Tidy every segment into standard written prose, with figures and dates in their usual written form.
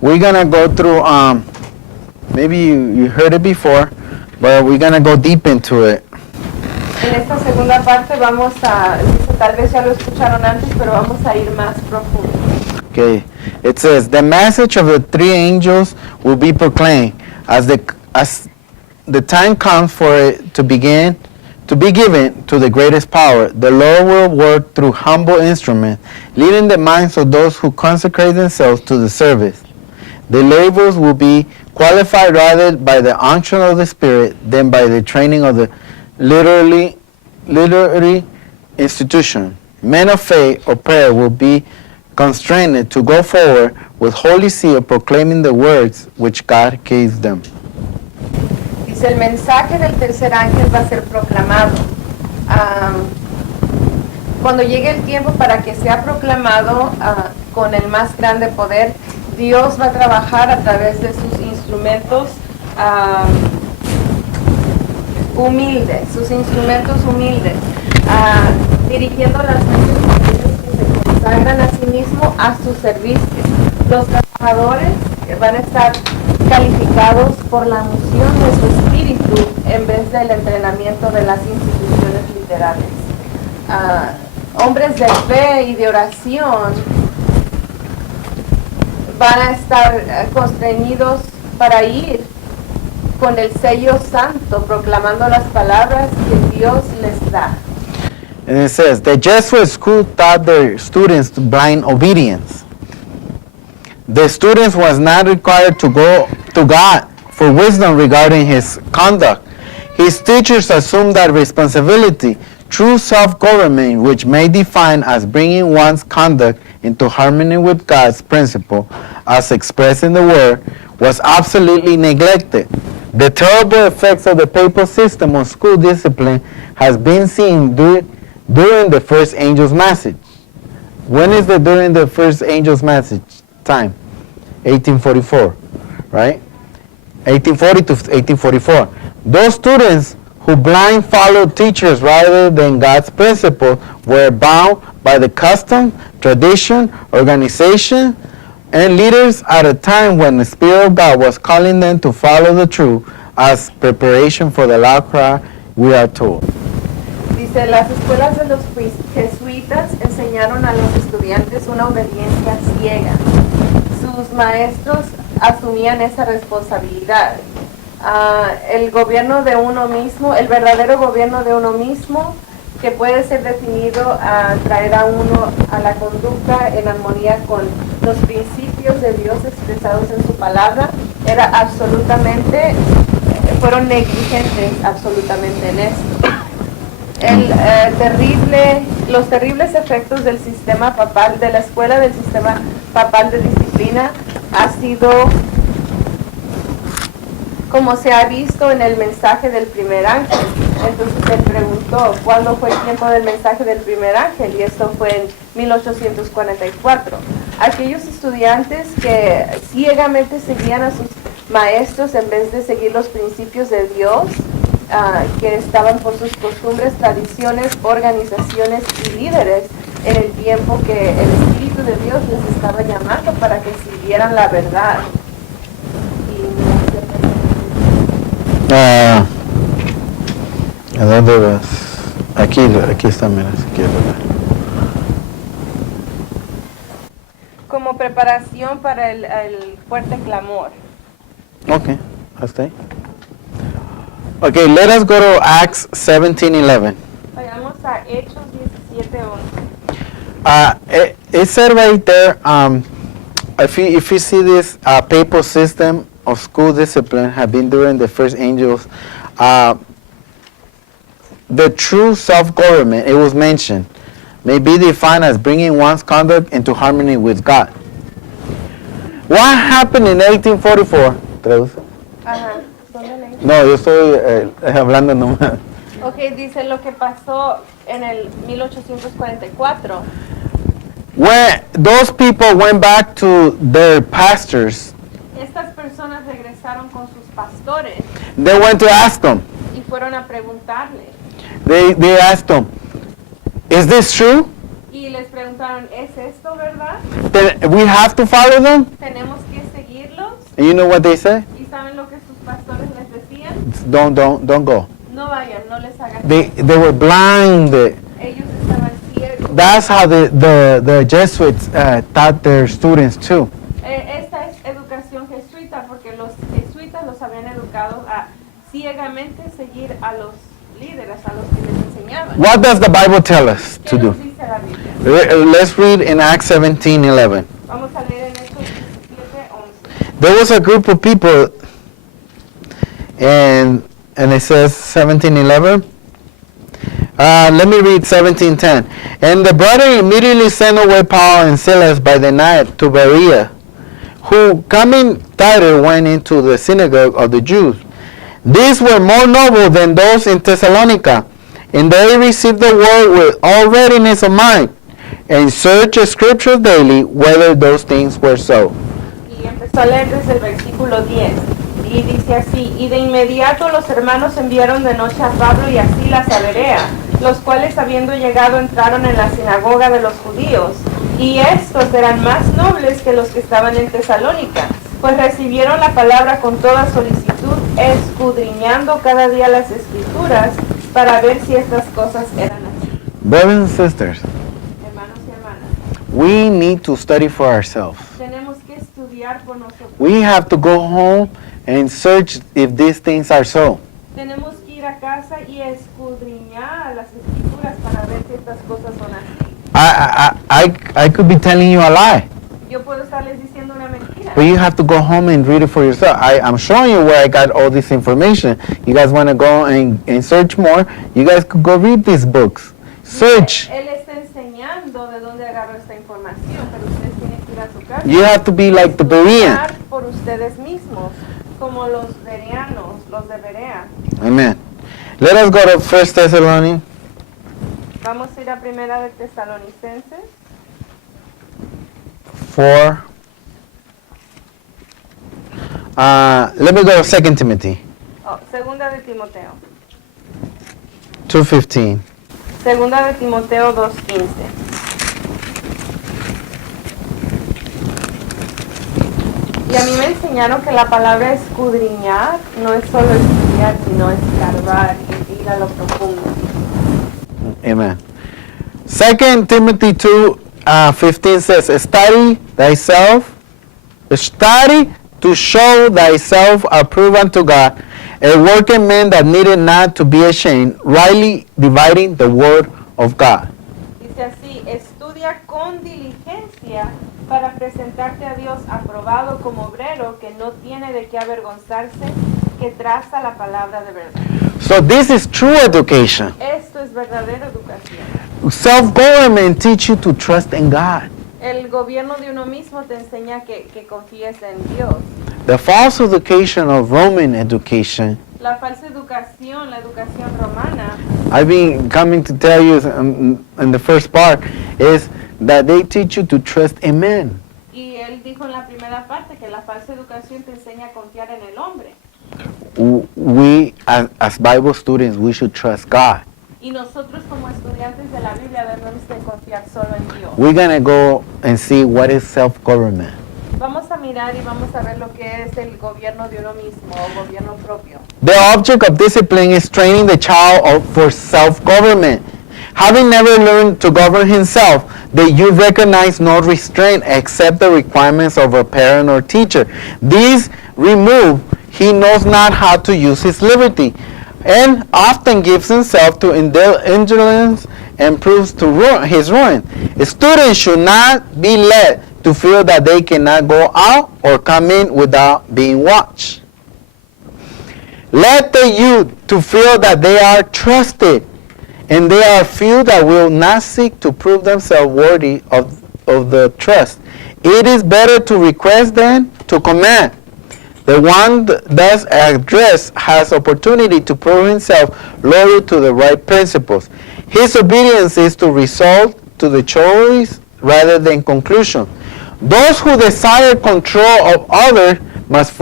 We're gonna go through, maybe you heard it before, but we're gonna go deep into it. En esta segunda parte vamos a, tal vez ya lo escucharon antes, pero vamos a ir más profundo. Okay, it says, the message of the three angels will be proclaimed as the time comes for it to be given to the greatest power. The Lord will work through humble instruments, leading the minds of those who consecrate themselves to the service. The laborers will be qualified rather by the unction of the Spirit than by the training of the literary institution. Men of faith or prayer will be constrained to go forward with holy zeal, proclaiming the words which God gave them. Dice, el mensaje del tercer ángel va a ser proclamado. Cuando llegue el tiempo para que sea proclamado con el más grande poder, Dios va a trabajar a través de sus instrumentos humildes, dirigiendo las mentes que se consagran a sí mismos a su servicio. Los trabajadores van a estar calificados por la unción de su espíritu en vez del entrenamiento de las instituciones literales. Hombres de fe y de oración van a estar constreñidos para ir con el sello santo, proclamando las palabras que Dios les da. And it says, the Jesuit school taught their students blind obedience. The students was not required to go to God for wisdom regarding his conduct. His teachers assumed that responsibility. True self-government, which may define as bringing one's conduct into harmony with God's principle, as expressed in the Word, was absolutely neglected. The terrible effects of the papal system on school discipline has been seen during the first angel's message. When is during the first angel's message time? 1844, right? 1840 to 1844. Those students who blind followed teachers rather than God's principle were bound by the custom, tradition, organization, and leaders at a time when the Spirit of God was calling them to follow the truth as preparation for the loud cry, we are told. Dice, las escuelas de los jesuitas enseñaron a los estudiantes una obediencia ciega. Sus maestros asumían esa responsabilidad. El gobierno de uno mismo, el verdadero gobierno de uno mismo, que puede ser definido a traer a uno a la conducta en armonía con los principios de Dios expresados en su palabra, fueron negligentes absolutamente en esto. Los terribles efectos del sistema papal, de la escuela del sistema papal de disciplina, ha sido, como se ha visto en el mensaje del primer ángel. Entonces él preguntó, ¿cuándo fue el tiempo del mensaje del primer ángel? Y esto fue en 1844. Aquellos estudiantes que ciegamente seguían a sus maestros en vez de seguir los principios de Dios, que estaban por sus costumbres, tradiciones, organizaciones y líderes, en el tiempo que el Espíritu de Dios les estaba llamando para que siguieran la verdad. ¿A dónde vas? Aquí está, mira, si quieres ver. Como preparación para el fuerte clamor. Okay, hasta ahí. Okay, let us go to Acts 17:11. Vayamos a Hechos 17:11. It said right there, if you see this papal system of school discipline have been during the first angels, the true self-government, it was mentioned, may be defined as bringing one's conduct into harmony with God. What happened in 1844? Traduce. Ajá. ¿Dónde leí? No, yo estoy hablando nomás. Ok, dice lo que pasó en el 1844. When those people went back to their pastors, Estas personas regresaron con sus pastores they went to ask them. y fueron a preguntarle. They asked them, is this true? Y les preguntaron, ¿es esto verdad? Then we have to follow them? ¿Tenemos que seguirlos? And you know what they say? ¿Y saben lo que sus pastores les decían? Don't go. No vayan, no les hagan. They were blinded. Ellos estaban ciegos. That's how the Jesuits taught their students too. Esta es educación jesuita porque los jesuitas los habían educado a ciegamente seguir a los líderes, a los que les enseñaban. What does the Bible tell us ¿Qué to do? nos dice la Biblia? Let's read in Acts 17:11. Vamos a leer en Hechos 17:11. There was a group of people, and it says 17:11. Let me read 17:10. And the brethren immediately sent away Paul and Silas by the night to Berea, who coming thither went into the synagogue of the Jews. These were more noble than those in Thessalonica, and they received the word with all readiness of mind, and searched the scriptures daily whether those things were so. Y empezó a leer desde el versículo 10. Y dice así, y de inmediato los hermanos enviaron de noche a Pablo y a Silas a Berea, los cuales habiendo llegado entraron en la sinagoga de los judíos. Y estos eran más nobles que los que estaban en Tesalónica, pues recibieron la palabra con toda solicitud, escudriñando cada día las escrituras para ver si estas cosas eran así. Brothers and sisters, Hermanos y hermanas, we need to study for ourselves. tenemos que estudiar por nosotros. We have to go home and search if these things are so. Tenemos que ir a casa y escudriñar las escrituras para ver si estas cosas son así. I could be telling you a lie, Yo puedo estarles diciendo una mentira. but you have to go home and read it for yourself. I'm showing you where I got all this information. You guys want to go and search more? You guys could go read these books. Search. Él está enseñando de dónde agarró esta información, pero ustedes tienen que ir a su casa. You have to be like the Bereans. Estudiar por ustedes mismos, como los bereanos, los de Berea. Amen. Let us go to 1 Thessalonians. Vamos a ir a Primera de Tesalonicenses 4. Let me go to 2 Timothy Segunda de Timoteo. 2:15. Segunda de Timoteo 2:15. Y a mí me enseñaron que la palabra escudriñar no es solo estudiar, sino escarbar y ir a lo profundo. Amen. 2 Timothy 2:15 says, study to show thyself approved unto God, a workman that needed not to be ashamed, rightly dividing the word of God. Dice así, estudia con diligencia para presentarte a Dios aprobado como obrero que no tiene de qué avergonzarse, que traza la palabra de verdad. So this is true education. Esto es verdadera educación. Self-government teach you to trust in God. El gobierno de uno mismo te enseña que confíes en Dios. The false education of Roman education, La falsa educación, la educación romana, I've been coming to tell you in the first part, is that they teach you to trust in men. y él dijo en la primera parte que la falsa educación te enseña a confiar en el hombre. We, as Bible students, we should trust God. Y nosotros como estudiantes de la Biblia debemos de confiar solo en Dios. We're going to go and see what is self-government. Vamos a mirar y vamos a ver lo que es el gobierno de uno mismo o gobierno propio. The object of discipline is training the child for self-government. Having never learned to govern himself, the youth recognize no restraint except the requirements of a parent or teacher. These removed, he knows not how to use his liberty, and often gives himself to indolence and proves to his ruin. Students should not be led to feel that they cannot go out or come in without being watched. Let the youth to feel that they are trusted, and there are few that will not seek to prove themselves worthy of the trust. It is better to request than to command. The one thus addressed has opportunity to prove himself loyal to the right principles. His obedience is to result to the choice rather than conclusion. Those who desire control of others must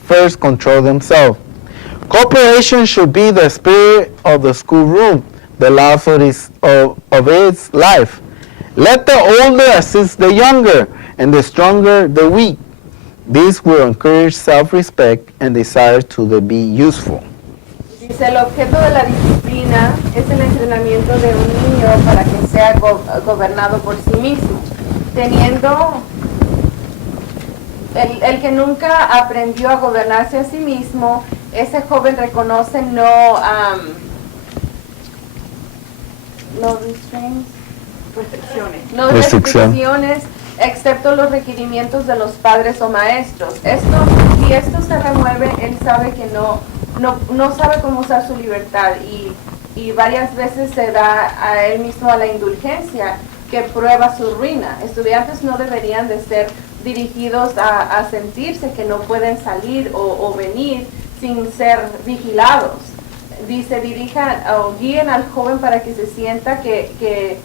first control themselves. Cooperation should be the spirit of the schoolroom, the loss of its life. Let the older assist the younger, and the stronger the weak. This will encourage self-respect and desire to be useful. Dice, el objeto de la disciplina es el entrenamiento de un niño para que sea gobernado por sí mismo, teniendo el que nunca aprendió a gobernarse a sí mismo. Ese joven reconoce no restricciones, excepto los requerimientos de los padres o maestros. Si esto se remueve, él sabe que no sabe cómo usar su libertad y varias veces se da a él mismo a la indulgencia que prueba su ruina. Estudiantes no deberían de ser dirigidos a sentirse que no pueden salir o venir sin ser vigilados. Dice, dirijan o guíen al joven para que se sienta que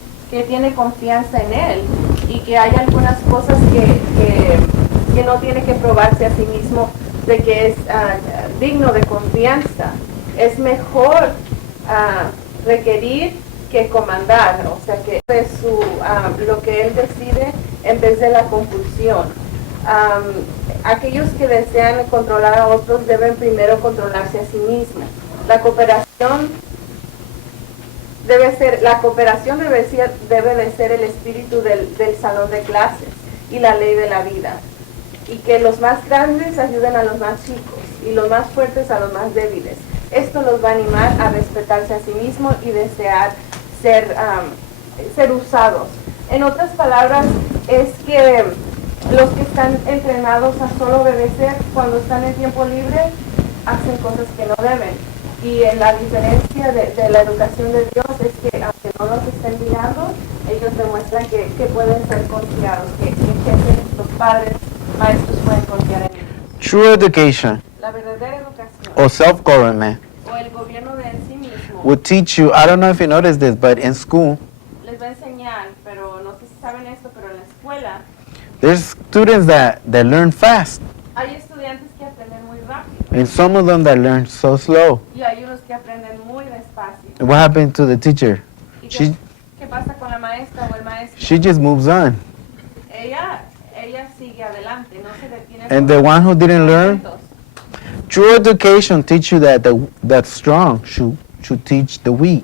tiene confianza en él y que hay algunas cosas que no tiene que probarse a sí mismo de que es digno de confianza. Es mejor requerir que comandar, o sea que es lo que él decide en vez de la compulsión. Aquellos que desean controlar a otros deben primero controlarse a sí mismos. La cooperación debe de ser el espíritu del salón de clases y la ley de la vida. Y que los más grandes ayuden a los más chicos y los más fuertes a los más débiles. Esto los va a animar a respetarse a sí mismos y desear ser usados. En otras palabras, es que los que están entrenados a solo obedecer cuando están en tiempo libre hacen cosas que no deben. Y en la diferencia de la educación de Dios es que aunque no los estén mirando, ellos demuestran que pueden ser confiados, que los padres, maestros pueden confiar en ellos. True education La verdadera educación or self-government o el gobierno de en sí mismo will teach you, I don't know if you noticed this, but in school, les va a enseñar, pero no sé si saben esto, pero en la escuela there's students that learn fast, hay estudiantes que aprenden muy rápido and some of them that learn so slow. y hay unos que aprenden muy despacio. And what happened to the teacher? ¿Y She qué pasa con la maestra o el maestro? she just moves on. Ella sigue adelante, no se detiene. And por the one who didn't learn, momentos. true education teach you that that strong should teach the weak.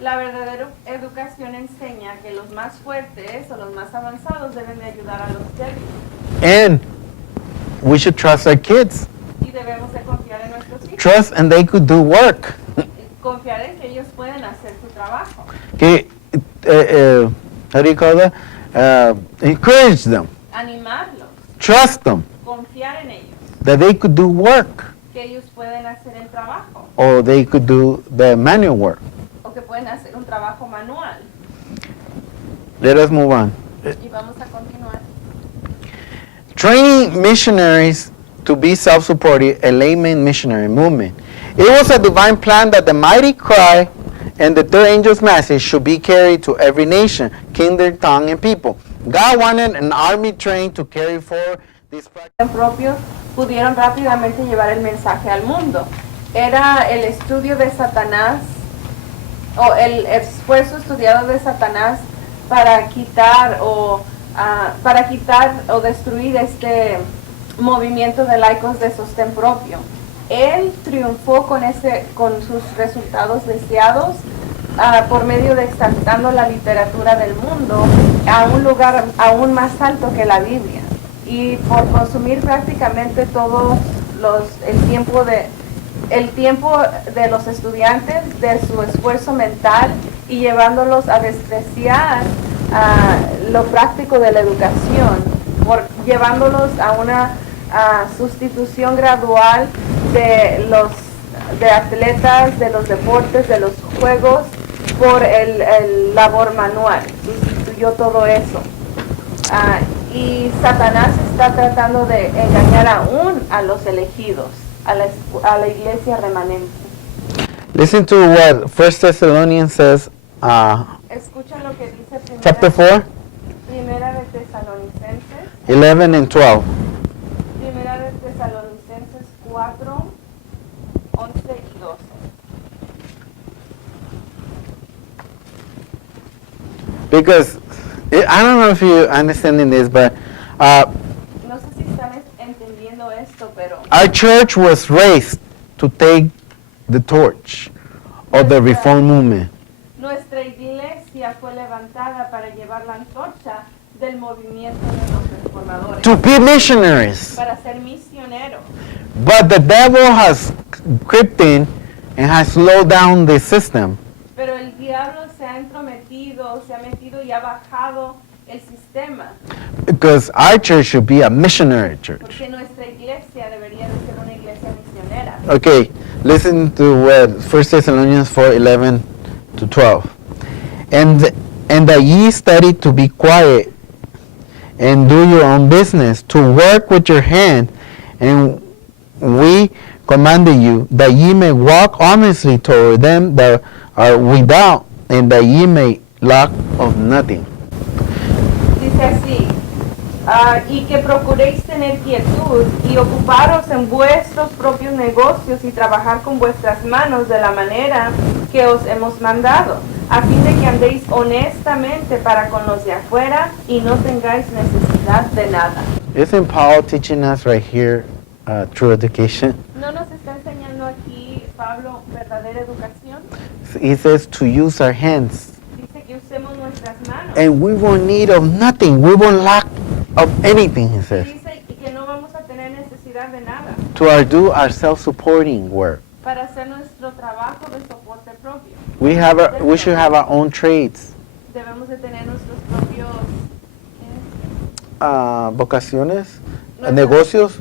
La verdadera educación enseña que los más fuertes o los más avanzados deben de ayudar a los débiles. And we should trust our kids. Y debemos de confiar en nuestros hijos. Trust and they could do work. Confiar en que ellos pueden hacer su trabajo. Okay, how do you call that? Encourage them. Animarlos. Trust them Confiar en ellos. that they could do work, Que ellos pueden hacer el trabajo. or they could do the manual work. O que pueden hacer un trabajo manual. Let us move on. Y vamos a continuar. Training missionaries to be self-supporting, a layman missionary movement. It was a divine plan that the mighty cry and the third angel's message should be carried to every nation, kindred, tongue, and people. God wanted an army trained to carry forward this practice. Propios pudieron rápidamente llevar el mensaje al mundo. Era el estudio de Satanás o el esfuerzo estudiado de Satanás para quitar o destruir este movimiento de laicos de sostén propio. Él triunfó con sus resultados deseados por medio de exaltando la literatura del mundo a un lugar aún más alto que la Biblia y por consumir prácticamente el tiempo de los estudiantes, de su esfuerzo mental y llevándolos a despreciar lo práctico de la educación, llevándolos a una sustitución gradual de atletas, de los deportes, de los juegos por el labor manual. Sustituyó todo eso. Y Satanás está tratando de engañar aún a los elegidos, a la iglesia remanente. Listen to what 1 Thessalonians says, Escuchen lo que dice chapter 4, Primera de Tesalonicenses, 11 and 12. Primera de Tesalonicenses 4, 11 y 12. Because I don't know if you're understanding this, but No sé si están entendiendo esto, pero our church was raised to take the torch of the reform movement. nuestra iglesia fue levantada para llevar la antorcha del movimiento de los reformadores, To be missionaries. para ser misioneros. But the devil has crept in and has slowed down the system. Pero el diablo se ha entrometido, se ha metido y ha bajado el sistema, Because our church should be a missionary church. porque nuestra iglesia debería de ser una iglesia misionera. Okay, listen to what 1 Thessalonians 4:11 to 12. And that ye study to be quiet and do your own business, to work with your hand, and we commanded you that ye may walk honestly toward them that are without, and that ye may lack of nothing. Dice así, y que procuréis tener quietud y ocuparos en vuestros propios negocios y trabajar con vuestras manos de la manera que os hemos mandado, a fin de que andéis honestamente para con los de afuera y no tengáis necesidad de nada. Isn't Paul teaching us right here true education? ¿No nos está enseñando aquí Pablo verdadera educación? He says to use our hands. Dice que usemos nuestras manos. And we won't need of nothing. We won't lack of anything, he says. Dice que no vamos a tener necesidad de nada To do our self-supporting work. para hacer nuestro trabajo de soporte propio. We should have our own trades. Debemos de tener nuestros propios Vocaciones, nuestras negocios,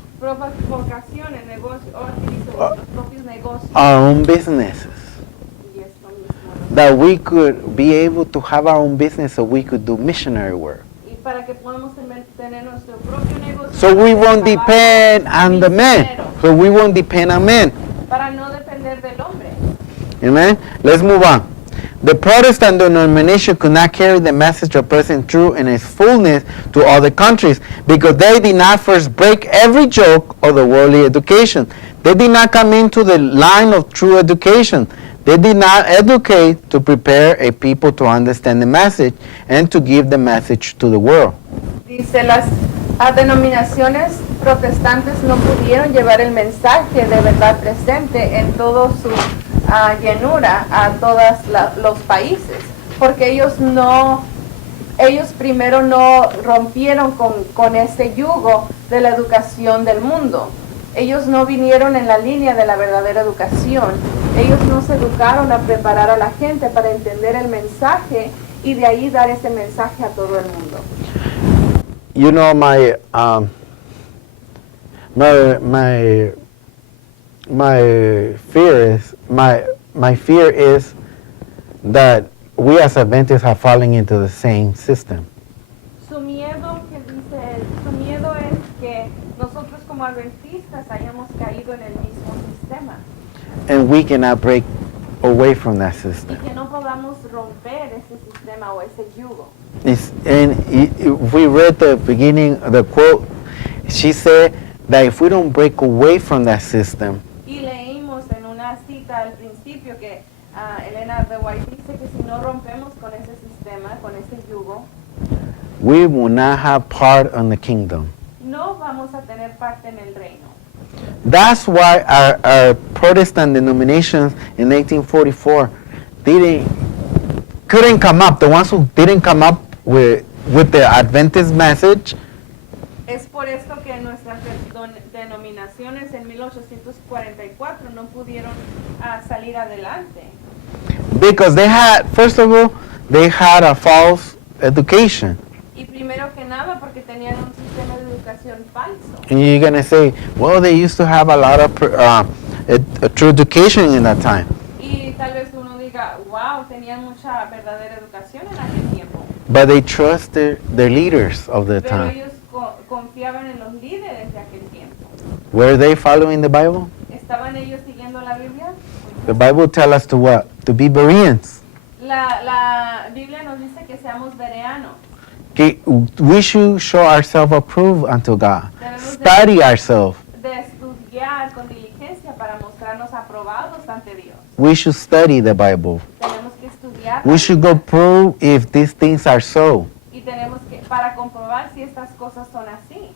vocaciones, negocios, nuestros propios negocios. our own businesses. Y esto mismo, ¿no? That we could be able to have our own business so we could do missionary work. Y para que podamos tener nuestro propio negocio. So we won't trabajo depend on the men. misionero, So we won't depend on men. para no depender del hombre. Amen? Let's move on. The Protestant denomination could not carry the message of present truth in its fullness to other countries because they did not first break every yoke of the worldly education. They did not come into the line of true education. They did not educate to prepare a people to understand the message and to give the message to the world. Dice, las denominaciones protestantes no pudieron llevar el mensaje de verdad presente en toda su llenura a todos los países, porque ellos primero no rompieron con este yugo de la educación del mundo. Ellos no vinieron en la línea de la verdadera educación. Ellos no se educaron a preparar a la gente para entender el mensaje y de ahí dar ese mensaje a todo el mundo. You know, my fear is that we as Adventists have fallen into the same system. Su miedo es que nosotros como adventistas hayamos caído en el mismo sistema And we cannot break away from that y system. que no podamos romper ese sistema o ese yugo. If we read the beginning, the quote, she said that if we don't break away from that system, Y leímos en una cita al principio que Elena de White dice que si no rompemos con ese sistema, con ese yugo, we will not have part on the kingdom. no vamos a tener parte en el reino. That's why our Protestant denominations in 1844 couldn't come up. The ones who didn't come up with the Adventist message, Es por esto que nuestras denominaciones en 1844 no pudieron salir adelante. because they had, first of all, they had a false education. Y primero que nada porque tenían un sistema de educación falso. And you're going to say, well, they used to have a lot of true education in that time. Y tal vez uno diga, wow, tenían mucha verdadera educación en aquel tiempo. But they trusted their leaders of the Pero time. ellos confiaban en los líderes de aquel tiempo. Were they following the Bible? ¿Estaban ellos siguiendo la Biblia? The Bible tells us to what? To be Bereans. La Biblia nos dice que seamos bereanos. Okay, we should show ourselves approved unto God. Debemos Study ourselves. de estudiar con diligencia para mostrarnos aprobados ante Dios. We should study the Bible. Tenemos que estudiar We should go prove if these things are so. Y tenemos que, para comprobar si estas cosas son así.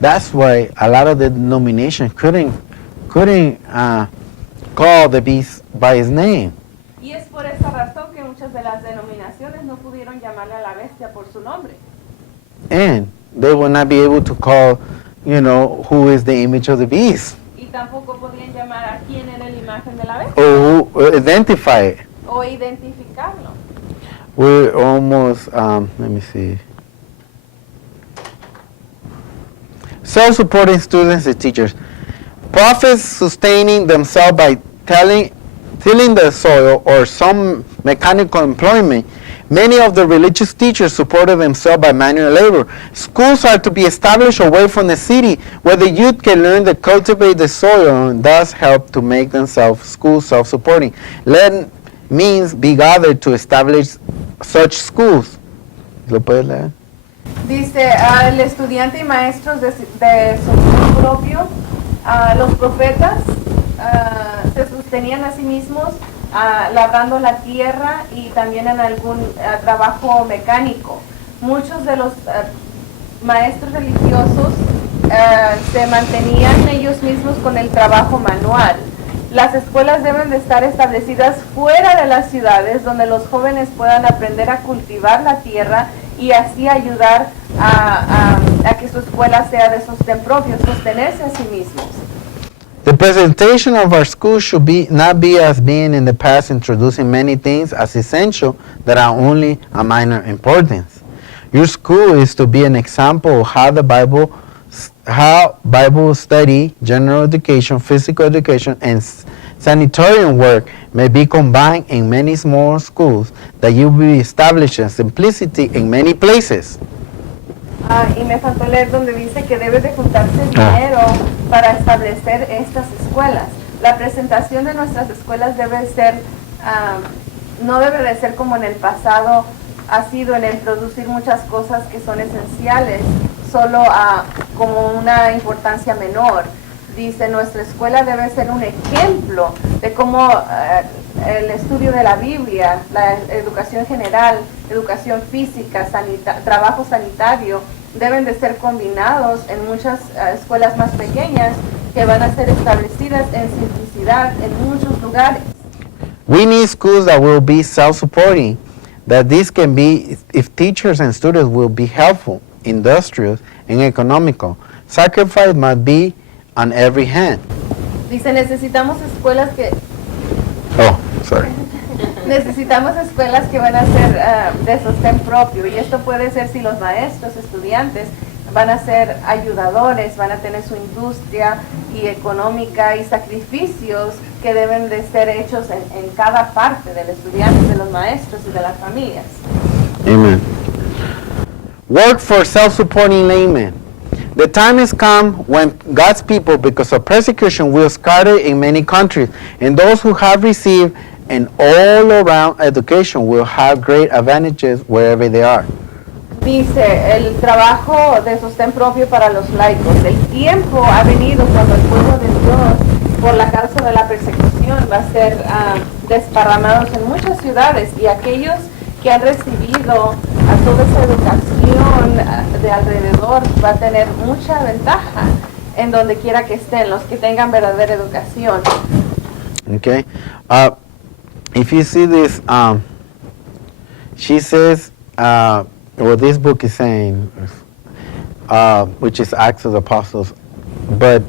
That's why a lot of the denominations couldn't call the beast by his name. Y es por esa razón que muchas de las denominaciones no pudieron llamarle a la bestia por su nombre. And they will not be able to call, who is the image of the beast. Y tampoco podían llamar a quién era la imagen de la bestia. Or who identify it. O identificarlo. We're almost, let me see. Self-supporting students and teachers. Prophets sustaining themselves by tilling the soil or some mechanical employment. Many of the religious teachers supported themselves by manual labor. Schools are to be established away from the city where the youth can learn to cultivate the soil and thus help to make themselves schools self-supporting. Let means be gathered to establish such schools. ¿Lo puedes leer? Dice, el estudiante y maestros de su propio, los profetas se sostenían a sí mismos labrando la tierra y también en algún trabajo mecánico. Muchos de los maestros religiosos se mantenían ellos mismos con el trabajo manual. Las escuelas deben de estar establecidas fuera de las ciudades donde los jóvenes puedan aprender a cultivar la tierra y así ayudar a que su escuela sea de sostén propio, sostenerse a sí mismos. The presentation of our school should not be as being in the past introducing many things as essential that are only a minor importance. Your school is to be an example of how Bible study, general education, physical education, and sanitarian work may be combined in many small schools that you will be establishing simplicity in many places. Y me faltó leer donde dice que debe de juntarse dinero para establecer estas escuelas. La presentación de nuestras escuelas debe ser, no debe de ser como en el pasado ha sido en el producir muchas cosas que son esenciales, solo como una importancia menor. Dice, nuestra escuela debe ser un ejemplo de cómo el estudio de la Biblia, la educación general, educación física, trabajo sanitario, deben de ser combinados en muchas escuelas más pequeñas que van a ser establecidas en simplicidad en muchos lugares. We need schools that will be self-supporting, that this can be if teachers and students will be helpful, industrious, and economical. Sacrifice must be on every hand. Dice, necesitamos escuelas que... Oh, sorry. Necesitamos escuelas que van a ser de sostén propio, y esto puede ser si los maestros, estudiantes, van a ser ayudadores, van a tener su industria y económica y sacrificios que deben de ser hechos en cada parte del estudiante, de los maestros y de las familias. Amen. Work for self-supporting laymen. The time has come when God's people, because of persecution, will scatter in many countries, and those who have received an all-around education will have great advantages wherever they are. Dice, el trabajo de sostén propio para los laicos. El tiempo ha venido cuando el pueblo de Dios, por la causa de la persecución, va a ser desparramados en muchas ciudades, y aquellos que han recibido a toda esa educación de alrededor va a tener mucha ventaja en donde quiera que estén, los que tengan verdadera educación. Okay. If you see this, she says, what this book is saying, which is Acts of the Apostles, but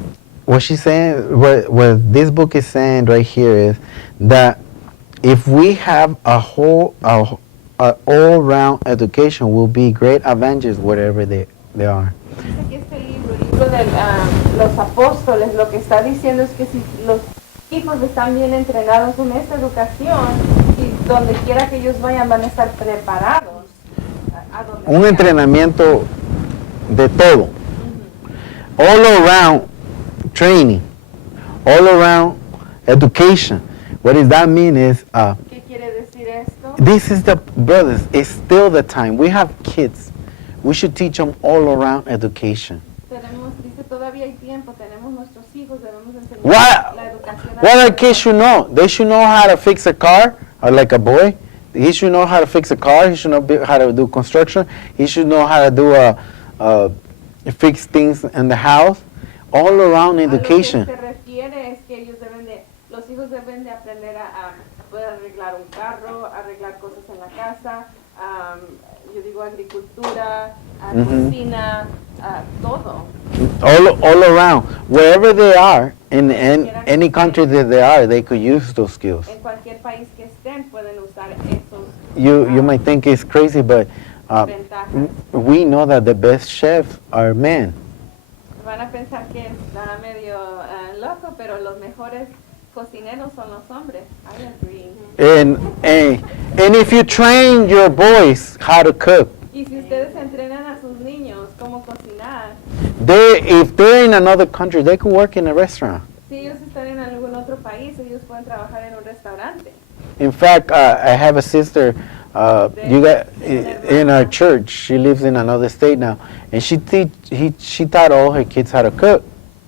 what she's saying, what this book is saying right here is that if we have a all-round education, will be great advantages wherever they are. Dice que este libro, el libro de los apóstoles, lo que está diciendo es que si los hijos están bien entrenados en esta educación, y donde quiera que ellos vayan van a estar preparados. Un entrenamiento de todo. All around training, all around education. What does that mean is, ¿Qué quiere decir esto? this is the, brothers, it's still the time. We have kids. We should teach them all around education. Dice, todavía hay tiempo, tenemos nuestros hijos, debemos enseñar What la educación. our kids should know? They should know how to fix a car, or like a boy. He should know how to fix a car. He should know how to do construction. He should know how to do fix things in the house. All around education. A lo que se refiere es que los hijos deben de aprender a poder arreglar un carro, arreglar cosas en la casa, yo digo agricultura, cocina, todo. All around, wherever they are, in any country that they are, they could use those skills. En cualquier país que estén pueden usar esos. You might think it's crazy, but we know that the best chefs are men. Van a pensar que está medio loco, pero los mejores cocineros son los hombres. I agree. And if you train your boys how to cook, Y si ustedes entrenan a sus niños cómo cocinar, if they're in another country, they could work in a restaurant. si ellos están en algún otro país, ellos pueden trabajar en un restaurante. In fact, I have a sister in our church. She lives in another state now, and she taught all her kids how to cook.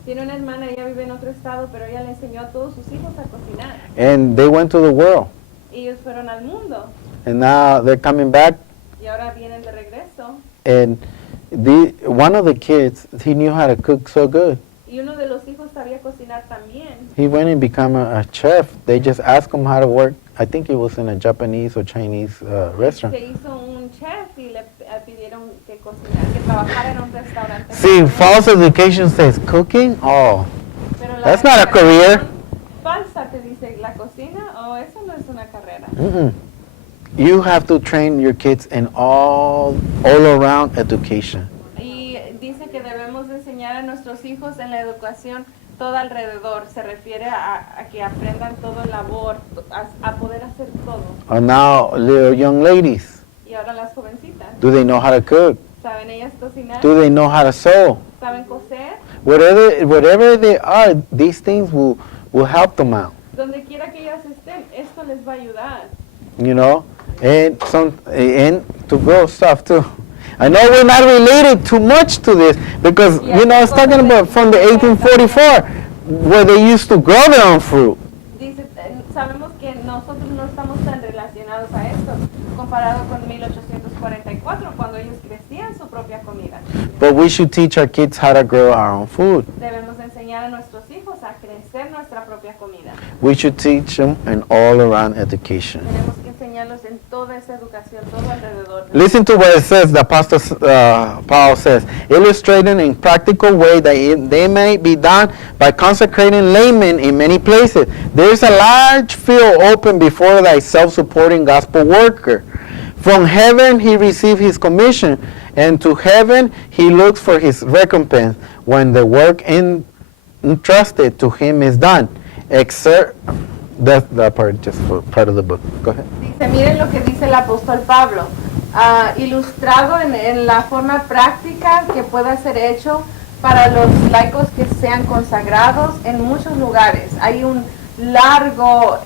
Tiene una hermana, ella vive en otro estado, pero ella le enseñó a todos sus hijos a cocinar. And they went to the world, Y ellos fueron al mundo and now they're coming back. y ahora vienen de regreso. And one of the kids, he knew how to cook so good. Y uno de los hijos sabía cocinar también. He went and became a chef. They just asked him how to work. I think it was in a Japanese or Chinese restaurant. Se hizo un chef y le pidieron que trabajara en un restaurante. See, false education says cooking. Oh, Pero la that's not a educación career. Falsa te dice la cocina, eso no es una carrera. Mm-mm. You have to train your kids in all around education. Y dice que debemos de enseñar a nuestros hijos en la educación todo alrededor. Se refiere a que aprendan todo el labor, a poder hacer todo. And now, little young ladies, Y ahora las jovencitas, do they know how to cook? ¿saben ellas cocinar? Do they know how to sew? ¿Saben coser? Whatever they are, these things will help them out. Donde quiera que ellas estén, esto les va a ayudar. You know, and to grow stuff too. I know we're not related too much to this because Yeah, you know it's talking about from the 1844 where they used to grow their own fruit. Dice, sabemos que nosotros no estamos tan relacionados a esto comparado con 1844 cuando ellos crecían su propia comida. But we should teach our kids how to grow our own food. Debemos enseñar a nuestros hijos a crecer nuestra propia comida. We should teach them an all-around education. Tenemos que enseñarlos en toda esa educación, todo alrededor. Listen to what it says, the Apostle Paul says, illustrating in practical way that they may be done by consecrating laymen in many places. There is a large field open before thy self-supporting gospel worker. From heaven he received his commission, and to heaven he looks for his recompense when the work entrusted to him is done. That's the part, just for part of the book. Go ahead. Dice, miren lo que dice el apóstol Pablo, ilustrado en la forma práctica que pueda ser hecho para los laicos que sean consagrados en muchos lugares. Hay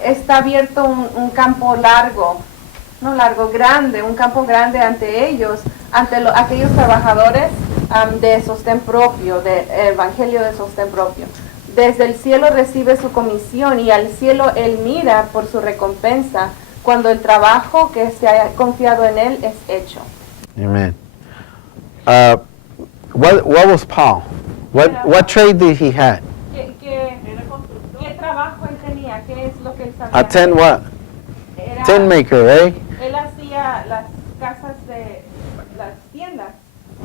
está abierto un campo grande, un campo grande ante ellos, ante aquellos trabajadores de sostén propio, de evangelio de sostén propio. Desde el cielo recibe su comisión y al cielo él mira por su recompensa cuando el trabajo que se haya confiado en él es hecho. Amen. What was Paul? What trade did he have? ¿Qué trabajo él tenía? ¿Qué es lo que él sabía? A tin what? Tin maker, right? Él hacía las casas de las tiendas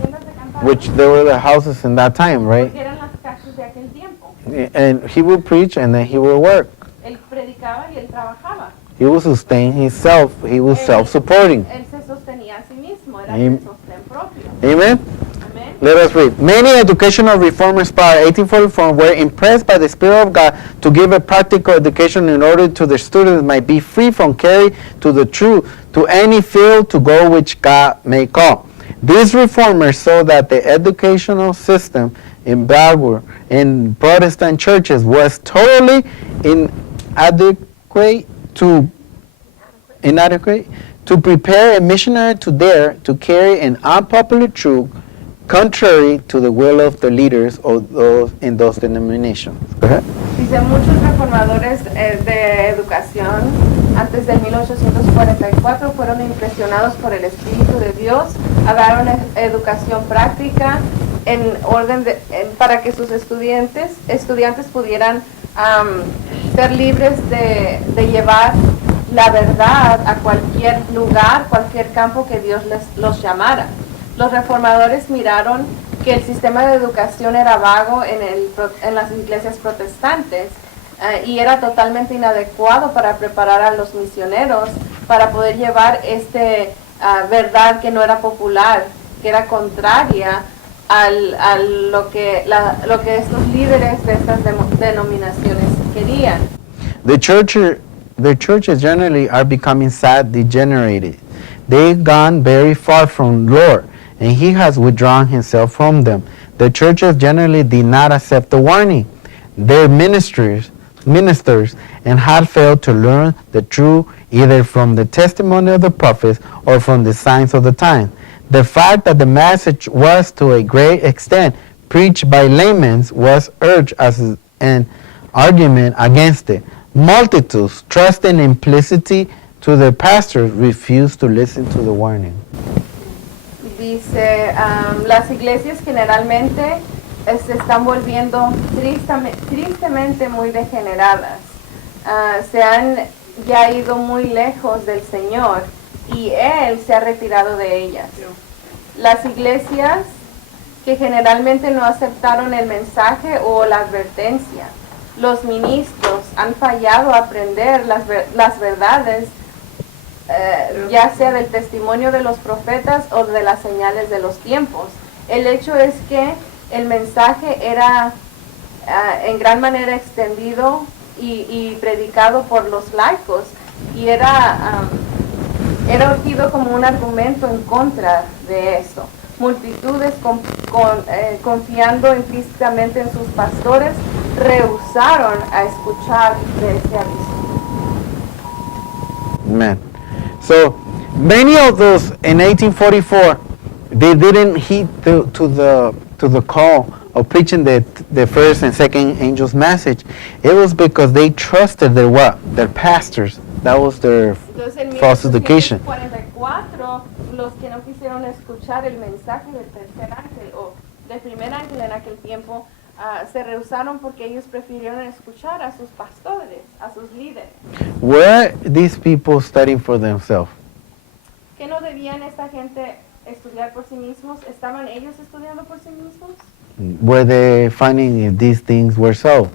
de campaña. Which there were the houses in that time, right? Porque eran las casas de aquel tiempo. And he would preach and then he would work. Él predicaba y él trabajaba. He would sustain himself. He was self-supporting. Él se sostenía a sí mismo, era Am- el sostén propio. Amen? Amén. Let us read. Many educational reformers prior 1844 were impressed by the Spirit of God to give a practical education in order to their students might be free from carry to the truth to any field to go which God may call. These reformers saw that the educational system in Barbary in Protestant churches was totally inadequate to prepare a missionary to dare to carry an unpopular truth contrary to the will of the leaders of those in those denominations. Go ahead. Dice, muchos reformadores de educación antes del 1844 fueron impresionados por el Espíritu de Dios a dar una educación práctica para que sus estudiantes pudieran ser libres de llevar la verdad a cualquier lugar, cualquier campo que Dios los llamara. Los reformadores miraron que el sistema de educación era vago en las iglesias protestantes y era totalmente inadecuado para preparar a los misioneros para poder llevar verdad que no era popular, que era contraria a lo que estos líderes de estas denominaciones querían. The churches generally are becoming sad, degenerated. They've gone very far from Lord, and He has withdrawn Himself from them. The churches generally did not accept the warning. Their ministers and had failed to learn the truth either from the testimony of the prophets or from the signs of the times. The fact that the message was to a great extent preached by laymen was urged as an argument against it. Multitudes, trusting implicitly to their pastors, refused to listen to the warning. Dice, las iglesias generalmente se están volviendo tristemente muy degeneradas. Se han ya ido muy lejos del Señor y Él se ha retirado de ellas. Las iglesias que generalmente no aceptaron el mensaje o la advertencia. Los ministros han fallado a aprender las verdades, ya sea del testimonio de los profetas o de las señales de los tiempos. El hecho es que el mensaje era en gran manera extendido y predicado por los laicos y era urgido como un argumento en contra de eso. Multitudes confiando implícitamente en sus pastores rehusaron a escuchar de ese aviso. Amen. So many of those in 1844, they didn't heed to the call of preaching the first and second angel's message. It was because they trusted their pastors. That was their false education. En 1844, los que no quisieron escuchar el mensaje del tercer ángel o del primer ángel en aquel tiempo se rehusaron porque ellos prefirieron escuchar a sus pastores, a sus líderes. Were these people studying for themselves? ¿Que no debían esta gente estudiar por sí mismos? ¿Estaban ellos estudiando por sí mismos? Were they finding if these things were so?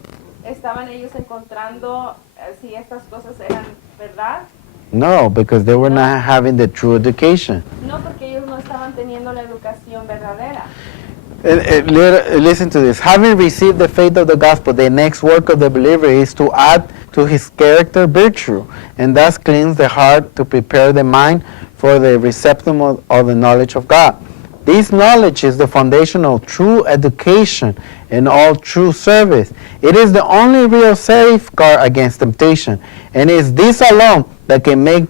¿Estaban ellos encontrando si estas cosas eran verdad? No, because they were not having the true education. No, porque ellos no estaban teniendo la educación verdadera. Listen to this. Having received the faith of the gospel, the next work of the believer is to add to his character virtue, and thus cleanse the heart to prepare the mind for the reception of the knowledge of God. This knowledge is the foundation of true education and all true service. It is the only real safeguard against temptation, and it is this alone that can make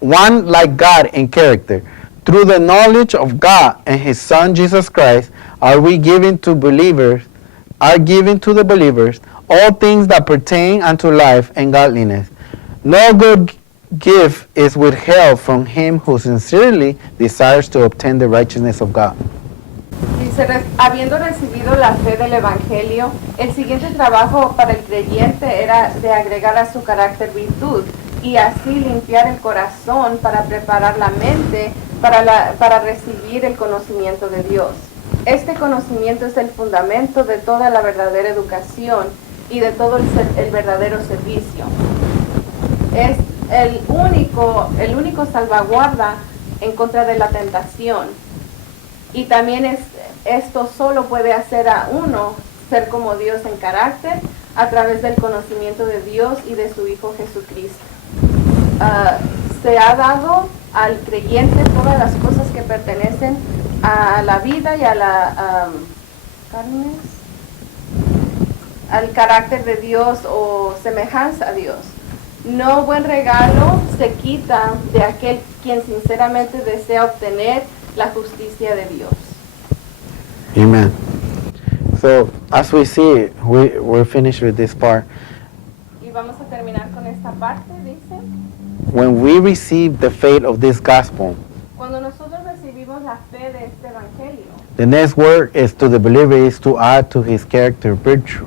one like God in character. Through the knowledge of God and His Son Jesus Christ, are given to the believers all things that pertain unto life and godliness. No good gift is withheld from him who sincerely desires to obtain the righteousness of God. Dice, habiendo recibido la fe del Evangelio, el siguiente trabajo para el creyente era de agregar a su carácter virtud y así limpiar el corazón para preparar la mente para recibir el conocimiento de Dios. Este conocimiento es el fundamento de toda la verdadera educación y de todo el verdadero servicio. Es el único salvaguarda en contra de la tentación. Y también esto solo puede hacer a uno ser como Dios en carácter a través del conocimiento de Dios y de su Hijo Jesucristo. Se ha dado al creyente todas las cosas que pertenecen a la vida y a al carácter de Dios o semejanza a Dios. No buen regalo se quita de aquel quien sinceramente desea obtener la justicia de Dios. Amen. So, as we see, we're finished with this part. Y vamos a terminar con esta parte, dice. when we receive the faith of this gospel, Cuando nosotros recibimos la fe de este evangelio, the next work is to the believer is to add to his character virtue.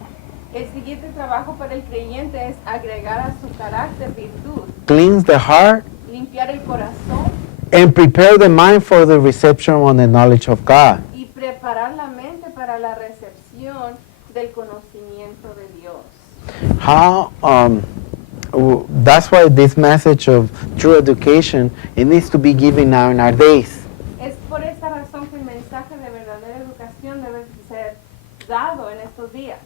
el siguiente trabajo para el creyente es agregar a su carácter virtud, Cleanse the heart limpiar el corazón and prepare the mind for the reception on the knowledge of God. y preparar la mente para la recepción del conocimiento de Dios. How that's why this message of true education, it needs to be given now in our days. Es por esa razón que el mensaje de verdadera educación debe ser dado en estos días.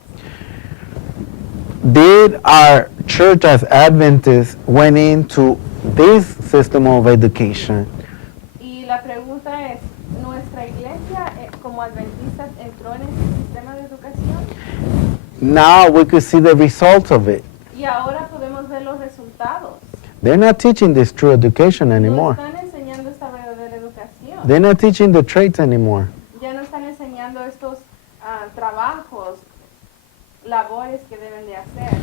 Did our church as Adventists went into this system of education? Y la pregunta es, ¿nuestra iglesia como adventistas entró en este sistema de educación? Now we could see the results of it. Y ahora podemos ver los resultados. They're not teaching this true education No anymore. están enseñando esta verdadera educación. They're not teaching the traits anymore. Ya no están enseñando estos trabajos, labores que deben de hacer.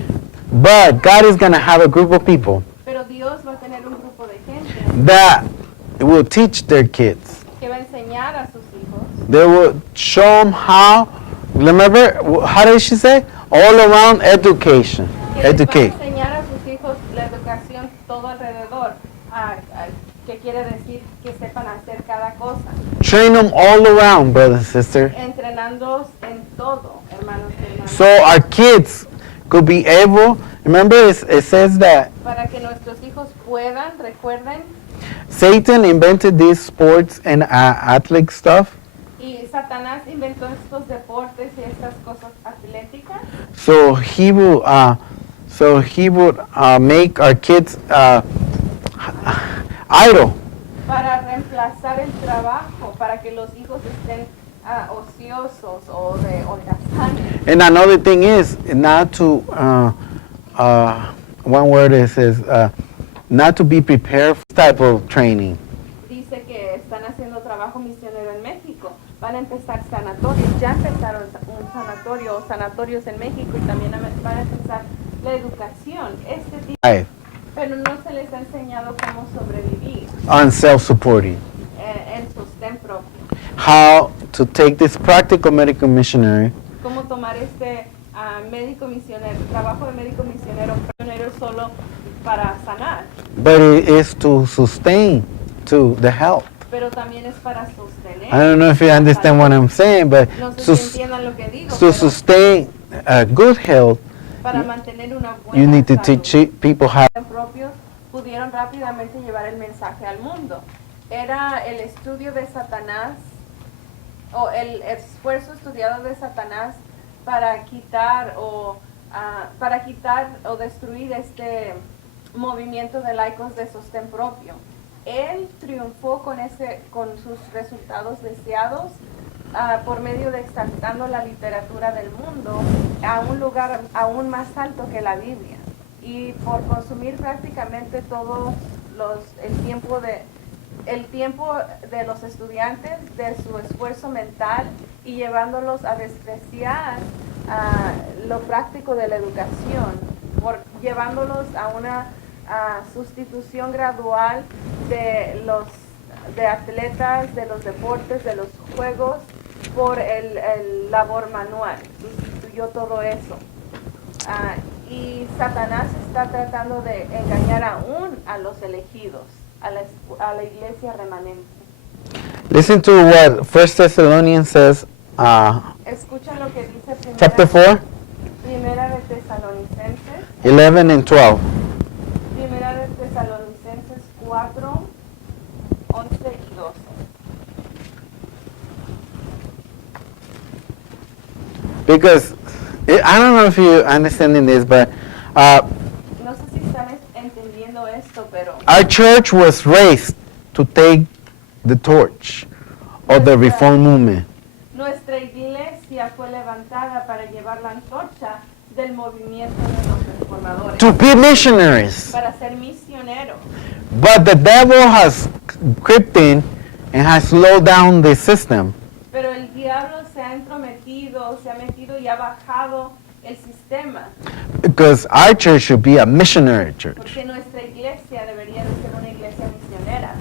But God is going to have a group of people Pero Dios va a tener un grupo de gente that will teach their kids. que va a enseñar a sus hijos. They will show them how, remember, how did she say? All around education. Que les va a Educate. enseñar a sus hijos la educación todo alrededor. Que quiere decir que sepan hacer cada cosa. Train them all around, brother and sister. Entrenándolos en todo, hermanos y hermanas. So our kids could be able, remember it says that Para que nuestros hijos puedan, recuerden, Satan invented these sports and athletic stuff. y Satanás inventó estos deportes y estas cosas atléticas. So he would make our kids idle. Para reemplazar el trabajo, para que los hijos estén ociosos o de holgazanes. And another thing is not to, one word it says, not to be prepared for this type of training. Dice que están haciendo trabajo misionero en México. Van a empezar sanatorios, ya empezaron un sanatorio o sanatorios en México y también van a empezar la educación. Este tipo, Life, pero no se les ha enseñado cómo sobrevivir on self-supporting. en sostén propio. How to take this practical medical missionary Cómo tomar este médico misionero, trabajo de médico misionero solo para sanar, but it is to sustain to the health. pero también es para sostener. I don't know if you understand what I'm saying, but No sé to, si entiendan lo que digo, to pero sustain good health, para mantener una you buena need to salud teach people how. propios pudieron rápidamente llevar el mensaje al mundo. Era el estudio de Satanás o el esfuerzo estudiado de Satanás para quitar o destruir este movimiento de laicos de sostén propio. Él triunfó con sus resultados deseados por medio de exaltando la literatura del mundo a un lugar aún más alto que la Biblia y por consumir prácticamente el tiempo de los estudiantes, de su esfuerzo mental y llevándolos a despreciar lo práctico de la educación, llevándolos a una sustitución gradual de atletas, de los deportes, de los juegos por el labor manual. Sustituyó todo eso. Y Satanás está tratando de engañar aún a los elegidos, a la iglesia remanente. Listen to what 1 Thessalonians says, Escucha lo que dice chapter 4, Primera de Tesalonicenses, 11 and 12. Primera de Tesalonicenses 4, 11 y 12. Because I don't know if you're understanding this, but No sé si están entendiendo esto, pero our church was raised to take the torch of the reform movement. nuestra iglesia fue levantada para llevar la antorcha del movimiento de los reformadores, To be missionaries. para ser misioneros. But the devil has crept in and has slowed down the system. Pero el diablo se ha entrometido, se ha metido y ha bajado el sistema, Because our church should be a missionary church. porque nuestra iglesia debería de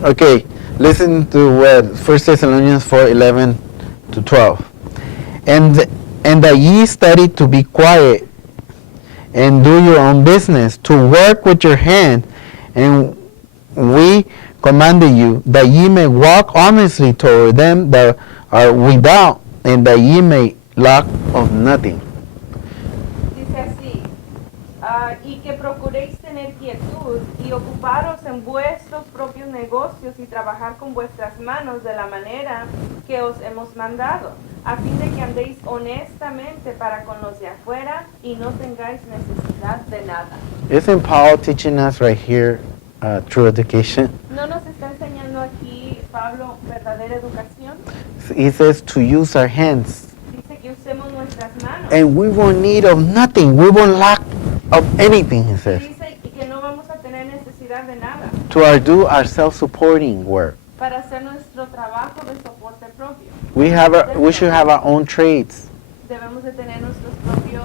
Okay, listen to what 1 Thessalonians 4:11 to 12. And that ye study to be quiet and do your own business, to work with your hand, and we commanded you that ye may walk honestly toward them that are without, and that ye may lack of nothing. Dice así, y que procuréis tener quietud y ocuparos en vuestros propios negocios y trabajar con vuestras manos de la manera que os hemos mandado, a fin de que andéis honestamente para con los de afuera y no tengáis necesidad de nada. Isn't Paul teaching us right here true education? ¿No nos está enseñando aquí Pablo verdadera educación? He says to use our hands, Dice que usemos nuestras manos. and we won't need of nothing. We won't lack of anything, he says. Dice que no vamos a tener necesidad de nada To do our self-supporting work. para hacer nuestro trabajo de soporte propio. We should have our own trades, Debemos de tener nuestros propios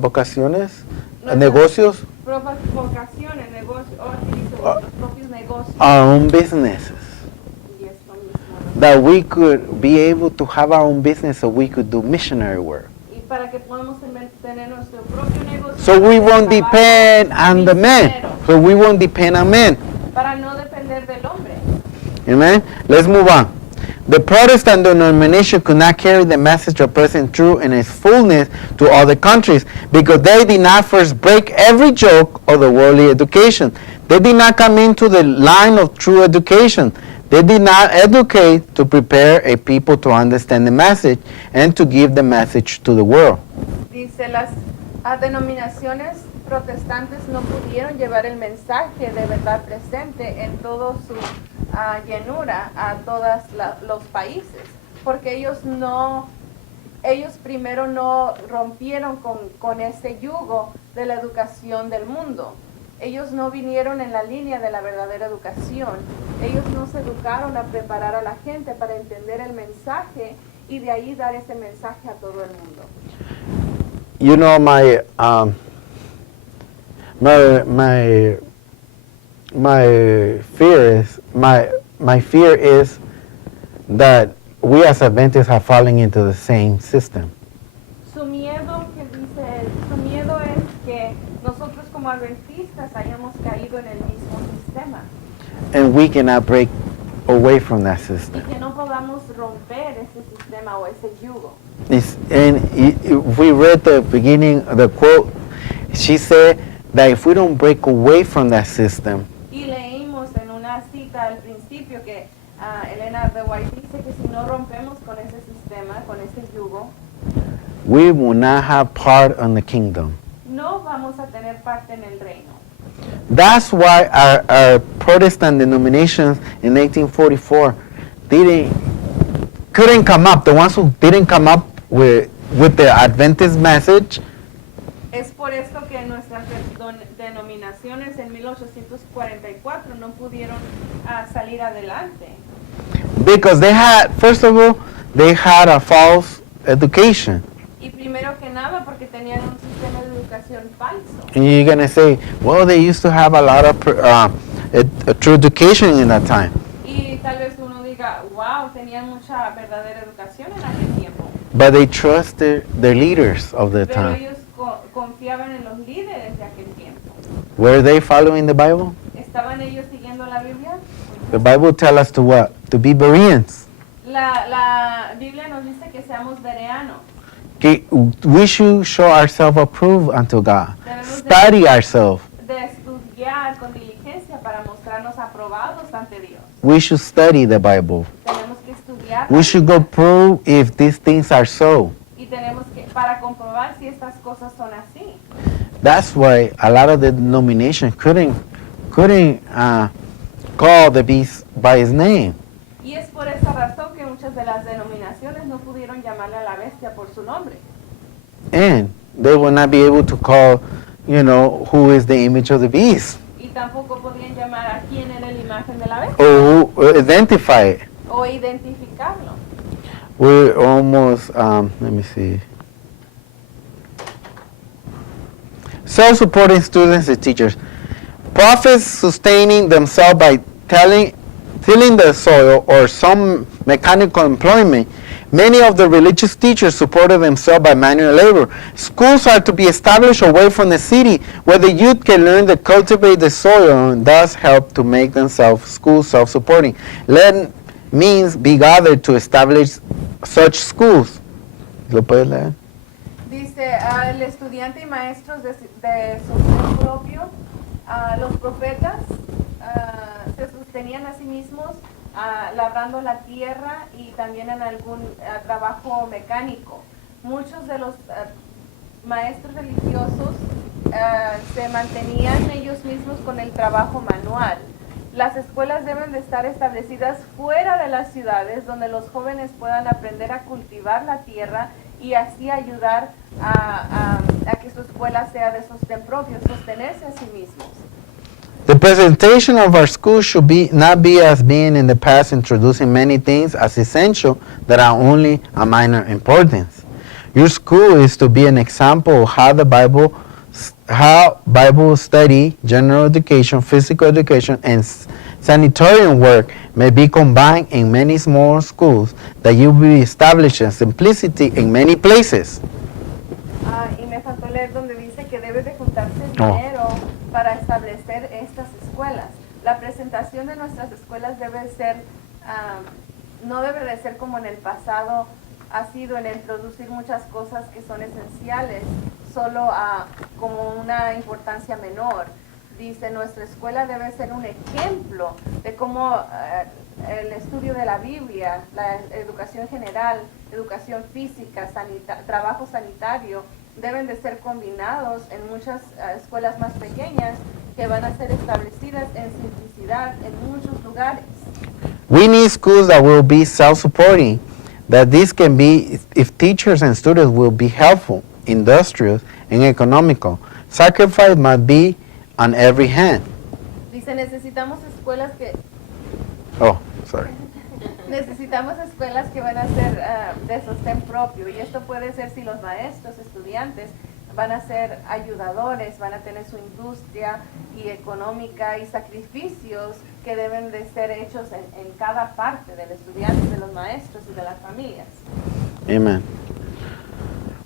vocaciones, nuestras negocios, propias vocaciones, negocios, nuestros propios negocios. our own businesses. Y esto mismo, ¿no? That we could be able to have our own business so we could do missionary work. Y para que podamos tener nuestro propio negocio. So we won't trabajo depend on the men. misionero, So we won't depend on men. Para no depender del hombre. Amen? Let's move on. The Protestant denomination could not carry the message of present truth in its fullness to all the countries because they did not first break every yoke of the worldly education. They did not come into the line of true education. They did not educate to prepare a people to understand the message and to give the message to the world. Dice, las denominaciones protestantes no pudieron llevar el mensaje de verdad presente en toda su llenura a todos los países, porque ellos primero no rompieron con ese yugo de la educación del mundo. Ellos no vinieron en la línea de la verdadera educación. Ellos no se educaron a preparar a la gente para entender el mensaje y de ahí dar ese mensaje a todo el mundo. You know, my fear is that we as Adventists are falling into the same system. Su miedo es que nosotros como adventistas hayamos caído en el mismo sistema And we cannot break away from that y system. que no podamos romper ese sistema o ese yugo. If we read the beginning, the quote, she said that if we don't break away from that system, Y leímos en una cita al principio que Elena de White dice que si no rompemos con ese sistema, con ese yugo, we will not have part on the kingdom. no vamos a tener parte en el reino. That's why our Protestant denominations in 1844 couldn't come up. The ones who didn't come up with the Adventist message, Es por esto que nuestras denominaciones en 1844 no pudieron salir adelante. because they had, first of all, they had a false education. Y primero que nada porque tenían un sistema de educación falso. And you're going to say, well, they used to have a lot of true education in that time. Y tal vez uno diga, wow, tenían mucha verdadera educación en aquel tiempo. But they trusted their leaders of the Pero time. ellos confiaban en los líderes de aquel tiempo. Were they following the Bible? ¿Estaban ellos siguiendo la Biblia? The Bible tells us to what? To be Bereans. La Biblia nos dice que seamos bereanos. Okay, we should show ourselves approved unto God. Debemos Study ourselves. de estudiar con diligencia para mostrarnos aprobados ante Dios. We should study the Bible. Tenemos que estudiar We should go prove if these things are so. y tenemos que para comprobar si estas cosas son así. That's why a lot of the denominations couldn't call the beast by his name. Y es por esa razón que muchas de las denominaciones no pudieron llamarle a la bestia por su nombre. And they will not be able to call, who is the image of the beast. Y tampoco podían llamar a quién era la imagen de la bestia Or who identify it. o identificarlo. We're almost, let me see. Self-supporting students and teachers. Prophets sustaining themselves by tilling the soil or some mechanical employment. Many of the religious teachers supported themselves by manual labor. Schools are to be established away from the city where the youth can learn to cultivate the soil and thus help to make themselves schools self-supporting. Let means be gathered to establish such schools. ¿Lo puedes leer? Dice, el estudiante y maestros de sostén propio, los profetas se sostenían a sí mismos labrando la tierra y también en algún trabajo mecánico. Muchos de los maestros religiosos se mantenían ellos mismos con el trabajo manual. Las escuelas deben de estar establecidas fuera de las ciudades donde los jóvenes puedan aprender a cultivar la tierra y así ayudar a que su escuela sea de sostén propio, sostenerse a sí mismos. The presentation of our school should not be as being in the past introducing many things as essential that are only a minor importance. Your school is to be an example of how Bible study, general education, physical education, and sanitarian work may be combined in many small schools that you will be establishing simplicity in many places. Y me faltó leer donde dice que debe de juntarse dinero para establecer estas escuelas. La presentación de nuestras escuelas debe ser, no debe de ser como en el pasado ha sido en introducir muchas cosas que son esenciales, solo como una importancia menor. Dice, nuestra escuela debe ser un ejemplo de cómo el estudio de la Biblia, la educación general, educación física, trabajo sanitario, deben de ser combinados en muchas escuelas más pequeñas que van a ser establecidas en simplicidad en muchos lugares. We need schools that will be self-supporting, that this can be if teachers and students will be helpful, industrious, and economical. Sacrifice must be on every hand. Dice, necesitamos escuelas que necesitamos escuelas que van a ser de sostén propio, y esto puede ser si los maestros, estudiantes van a ser ayudadores, van a tener su industria y económica y sacrificios que deben de ser hechos en cada parte del estudiante, de los maestros y de las familias. Amen.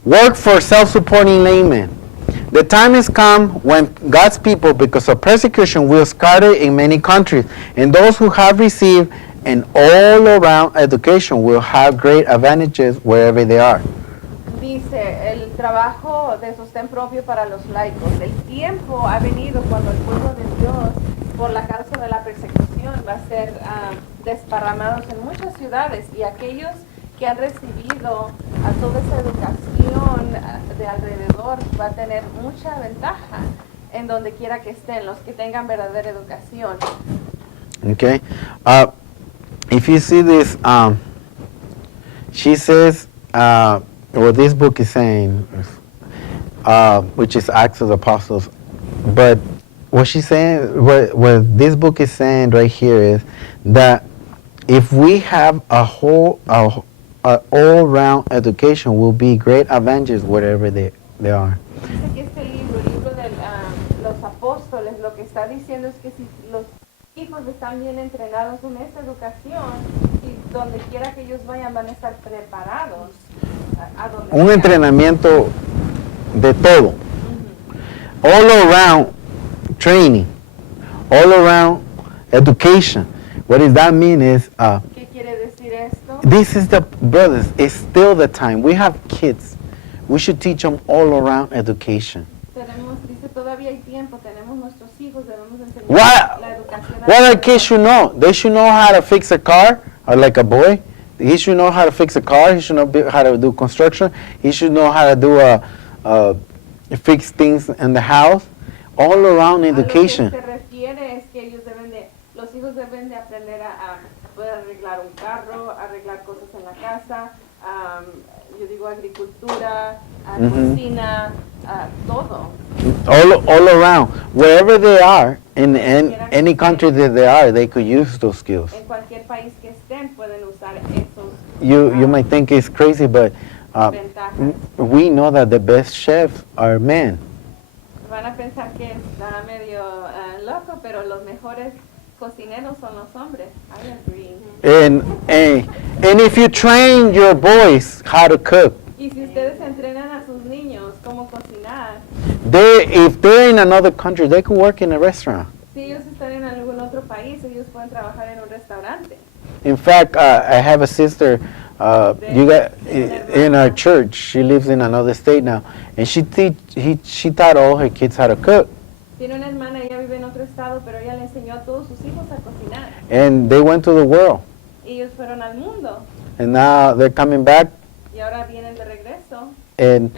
Work for self-supporting laymen. The time has come when God's people, because of persecution, will scatter in many countries, and those who have received an all-around education will have great advantages wherever they are. Dice, el trabajo de sostén propio para los laicos. El tiempo ha venido cuando el pueblo de Dios, por la causa de la persecución, va a ser desparramados en muchas ciudades, y aquellos que han recibido a toda esa educación de alrededor va a tener mucha ventaja en donde quiera que estén, los que tengan verdadera educación. Okay. If you see this, she says, what this book is saying, which is Acts of the Apostles, but what she's saying, what this book is saying right here is that if we have a all-round education, will be great advantages wherever they are. Dice que este libro, el libro de los apóstoles, lo que está diciendo es que si los hijos están bien entrenados en esta educación, y donde quiera que ellos vayan van a estar preparados a donde Un vayan. entrenamiento de todo. All around training, all around education. What does that mean is, ¿Qué quiere decir esto? this is the, brothers, it's still the time. We have kids. We should teach them all around education. Dice, todavía hay tiempo, tenemos nuestros hijos, debemos enseñar What, la educación. what a kid should know? They should know how to fix a car, or like a boy. He should know how to fix a car. He should know how to do construction. He should know how to do fix things in the house. All around education. A lo que se refiere es que ellos los hijos deben de aprender a poder arreglar un carro, arreglar cosas en la casa, yo digo agricultura, cocina, todo. All around, wherever they are, in any country that they are, they could use those skills. En cualquier país que estén pueden usar esos You might think it's crazy, but ventajas. we know that the best chefs are men. Van a pensar que está medio loco, pero los mejores cocineros son los hombres. I agree. And if you train your boys how to cook, Y si ustedes entrenan a sus niños cómo cocinar, if they're in another country, they can work in a restaurant. si ellos están en algún otro país, ellos pueden trabajar en un restaurante. In fact, I have a sister. In our church. She lives in another state now, and she taught all her kids how to cook. Tiene una hermana, ella vive en otro estado, pero ella le enseñó a todos sus hijos a cocinar. And they went to the world, Y ellos fueron al mundo and now they're coming back. y ahora vienen de regreso. And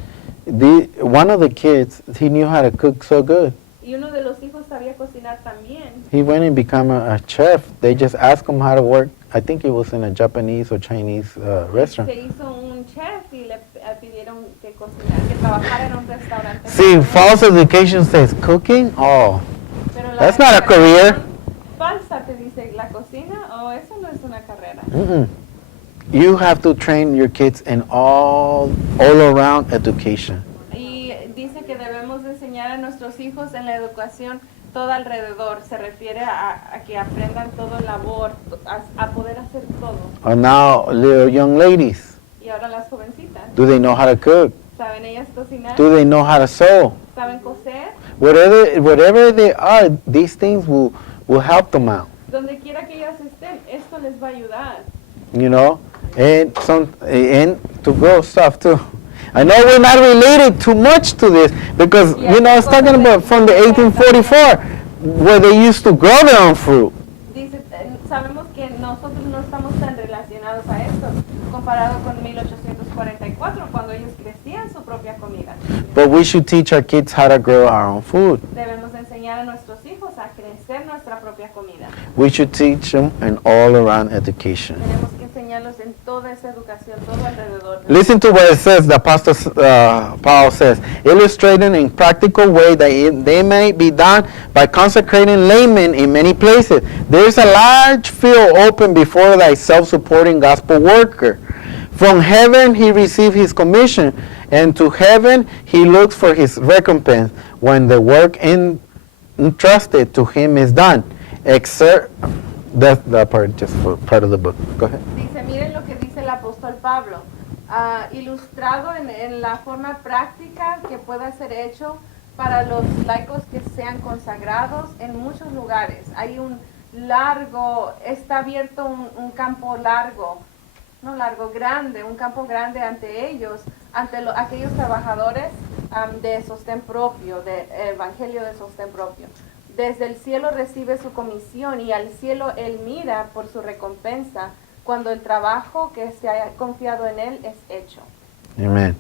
one of the kids, he knew how to cook so good. Y uno de los hijos sabía cocinar también. He went and became a chef. They just asked him how to work. I think it was in a Japanese or Chinese restaurant. Se hizo un chef y le pidieron que trabajara en un restaurante. See, false education says cooking. Oh, Pero la that's not a educación career. falsa te dice la cocina, o eso no es una carrera. Mm-mm. You have to train your kids in all around education. Y dice que debemos de enseñar a nuestros hijos en la educación todo alrededor. Se refiere a que aprendan todo labor, a poder hacer todo. And now, little young ladies, Y ahora las jovencitas, do they know how to cook? ¿saben ellas cocinar? Do they know how to sew? ¿Saben coser? Whatever they are, these things will help them out. Donde quiera que ellas estén, esto les va a ayudar. You know, and to grow stuff too. I know we're not related too much to this because Yeah, you know it's talking about from the 1844 where they used to grow their own fruit. Dice, sabemos que nosotros no estamos tan relacionados a esto comparado con 1844 cuando ellos crecían su propia comida. But we should teach our kids how to grow our own food. Debemos enseñar a nuestros hijos a crecer nuestra propia comida. We should teach them an all-around education. Tenemos que enseñarlos en toda esa educación, todo alrededor. Listen to what it says, the Apostle Paul says, illustrating in practical way that they may be done by consecrating laymen in many places. There is a large field open before thy self-supporting gospel worker. From heaven he received his commission, and to heaven he looks for his recompense when the work entrusted to him is done. That's the part, just for part of the book. Go ahead. Dice, miren lo que dice el apóstol Pablo, ilustrado en la forma práctica que pueda ser hecho para los laicos que sean consagrados en muchos lugares. Hay está abierto un campo grande, un campo grande ante ellos, ante aquellos trabajadores de sostén propio, de evangelio de sostén propio. Desde el cielo recibe su comisión y al cielo él mira por su recompensa cuando el trabajo que se haya confiado en él es hecho. Amen.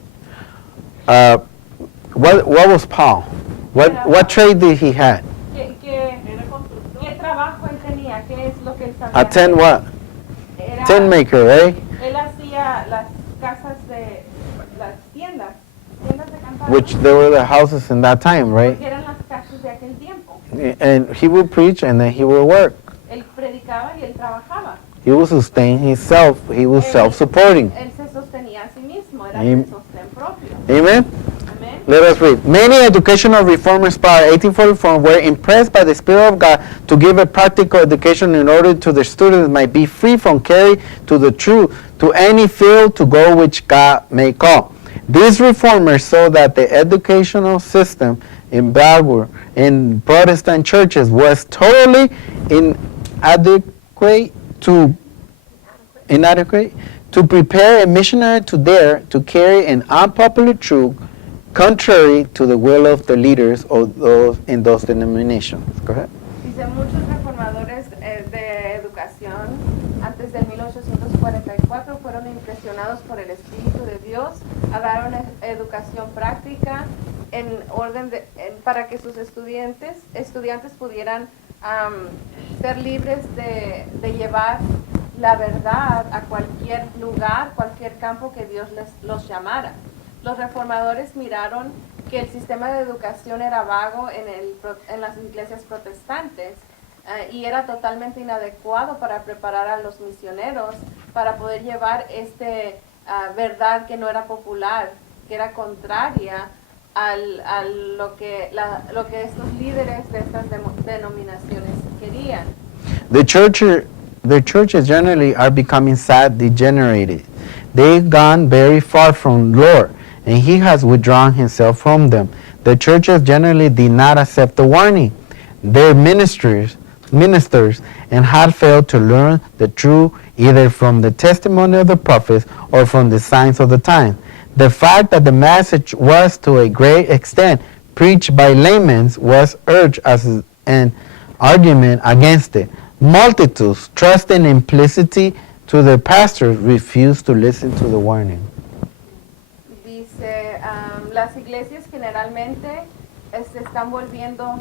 What was Paul? What trade did he have? ¿Qué trabajo él tenía? ¿Qué es lo que él sabía? A tin what? Tin maker, right? Él hacía las casas de las tiendas de campaña. Which they were the houses in that time, right? Porque eran las casas de aquel tiempo. And he would preach and then he would work. Él predicaba y él trabajaba. He would sustain himself. He was self-supporting. Él se sostenía a sí mismo, era Am- el sostén propio. Amen? Amén. Let us read. Many educational reformers prior 1844 were impressed by the Spirit of God to give a practical education in order to their students might be free from carry to the truth to any field to go which God may call. These reformers saw that the educational system in Barbary in Protestant churches was totally inadequate to prepare a missionary to dare to carry an unpopular truth contrary to the will of the leaders of those in those denominations. Go ahead. Dice, muchos reformadores de educación antes del 1844 fueron impresionados por el Espíritu de Dios a dar una educación práctica para que sus estudiantes pudieran ser libres de llevar la verdad a cualquier lugar, cualquier campo que Dios los llamara. Los reformadores miraron que el sistema de educación era vago en las iglesias protestantes y era totalmente inadecuado para preparar a los misioneros para poder llevar verdad que no era popular, que era contraria a lo que estos líderes de estas denominaciones querían. The churches generally are becoming sad, degenerated. They've gone very far from Lord, and He has withdrawn Himself from them. The churches generally did not accept the warning. Their ministers and had failed to learn the truth either from the testimony of the prophets or from the signs of the times. The fact that the message was to a great extent preached by laymen was urged as an argument against it. Multitudes, trusting implicitly to their pastors, refused to listen to the warning. Dice, las iglesias generalmente se están volviendo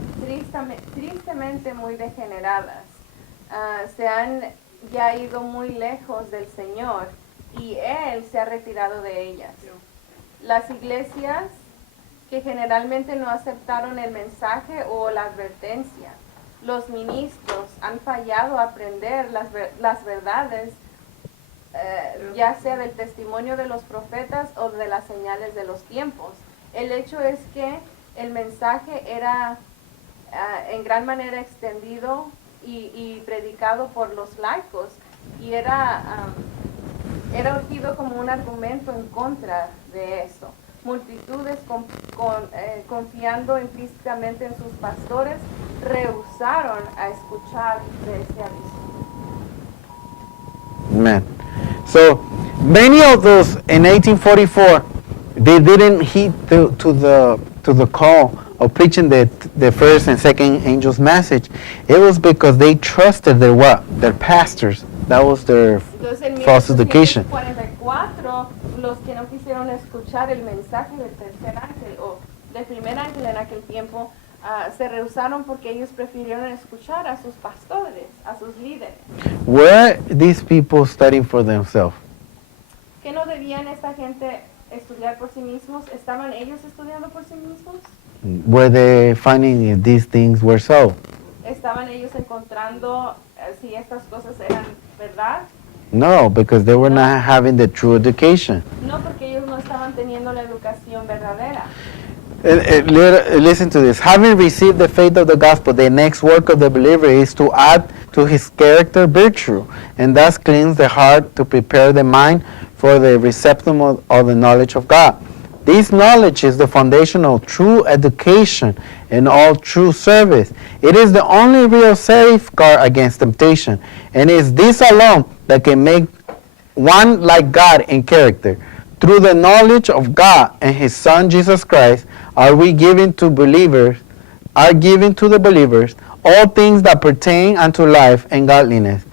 tristemente muy degeneradas. Se han ya ido muy lejos del Señor y Él se ha retirado de ellas. Las iglesias que generalmente no aceptaron el mensaje o la advertencia, los ministros han fallado a aprender las verdades, ya sea del testimonio de los profetas o de las señales de los tiempos. El hecho es que el mensaje era en gran manera extendido y predicado por los laicos y era urgido como un argumento en contra de eso. Multitudes confiando implícitamente en sus pastores rehusaron a escuchar de ese aviso. Amen. So many of those in 1844, they didn't heed to the call of preaching the first and second angel's message. It was because they trusted their pastors. That was their false education. Entonces en 1844 los que no quisieron escuchar el mensaje del tercer ángel o del primer ángel en aquel tiempo se rehusaron porque ellos prefirieron escuchar a sus pastores, a sus líderes. Were these people studying for themselves? ¿Que no debían esta gente estudiar por sí mismos? ¿Estaban ellos estudiando por sí mismos? Were they finding if these things were so? ¿Estaban ellos encontrando si estas cosas eran verdad? No, because they were not having the true education. No, porque ellos no estaban teniendo la educación verdadera. Listen to this. Having received the faith of the gospel, the next work of the believer is to add to his character virtue, and thus cleanse the heart to prepare the mind for the reception of the knowledge of God. This knowledge is the foundation of true education and all true service. It is the only real safeguard against temptation, and it is this alone that can make one like God in character. Through the knowledge of God and His Son Jesus Christ, are given to the believers all things that pertain unto life and godliness.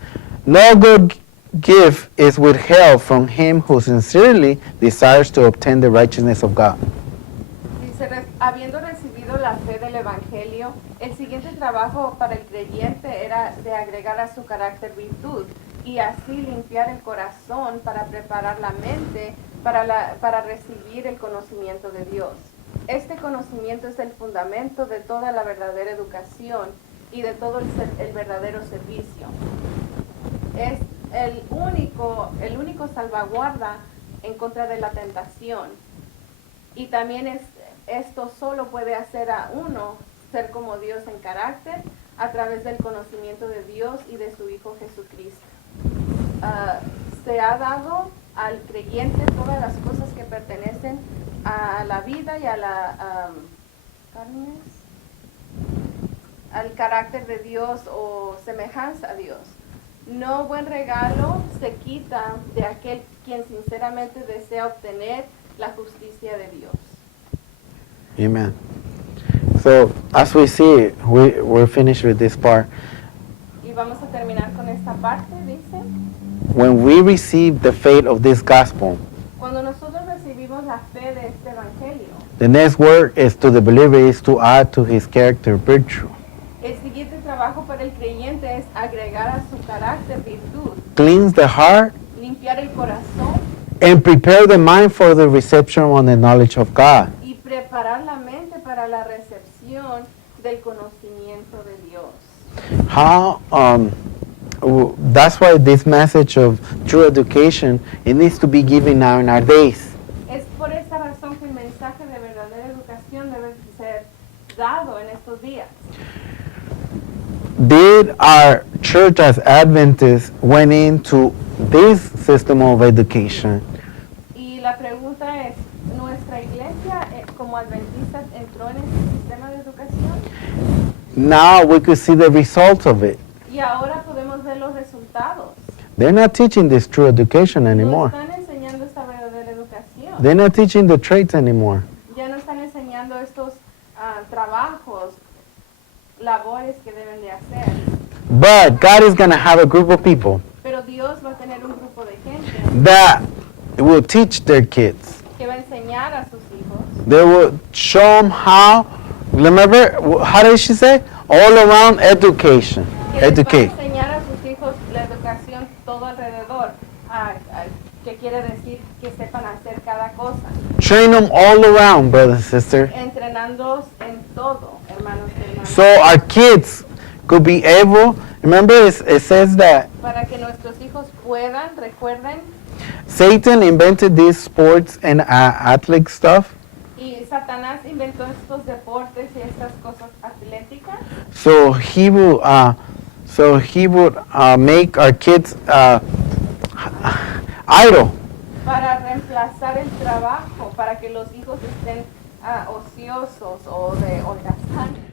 No good gift is withheld from him who sincerely desires to obtain the righteousness of God. Dice, habiendo recibido la fe del Evangelio, el siguiente trabajo para el creyente era de agregar a su carácter virtud y así limpiar el corazón para preparar la mente para recibir el conocimiento de Dios. Este conocimiento es el fundamento de toda la verdadera educación y de todo el verdadero servicio. Es el único salvaguarda en contra de la tentación. Y también esto solo puede hacer a uno ser como Dios en carácter a través del conocimiento de Dios y de su Hijo Jesucristo. Se ha dado al creyente todas las cosas que pertenecen a la vida y a al carácter de Dios o semejanza a Dios. No buen regalo se quita de aquel quien sinceramente desea obtener la justicia de Dios. Amen. So, as we see, we're finished with this part. Y vamos a terminar con esta parte, dice. When we receive the faith of this gospel, Cuando nosotros recibimos la fe de este evangelio, the next work is to the believer is to add to his character virtue. el siguiente trabajo para el creyente es agregar a su carácter virtud, Cleanse the heart limpiar el corazón and prepare the mind for the reception of the knowledge of God. y preparar la mente para la recepción del conocimiento de Dios. How that's why this message of true education, it needs to be given now in our days. Es por esa razón que el mensaje de verdadera educación estos días. Did our church as Adventists went into this system of education? Y la pregunta es, ¿nuestra iglesia como adventistas entró en este sistema de educación? Now we could see the results of it. Y ahora podemos ver los resultados. They're not teaching this true education No anymore. están enseñando esta verdadera educación. They're not teaching the traits anymore. Ya no están enseñando estos trabajos, labores que deben de hacer. But God is going to have a group of people Pero Dios va a tener un grupo de gente that will teach their kids. que va a enseñar a sus hijos. They will show them how, remember, how did she say? All around education. Que les va a Educate. enseñar a sus hijos la educación todo alrededor. Que quiere decir que sepan hacer cada cosa. Train them all around, brother and sister. Entrenándolos en todo, hermanos y hermanas. So our kids could be able, remember it says that Para que nuestros hijos puedan, recuerden, Satan invented these sports and athletic stuff. y Satanás inventó estos deportes y estas cosas atléticas. So he would make our kids idle. Para reemplazar el trabajo, para que los hijos estén ociosos o de holgazanes.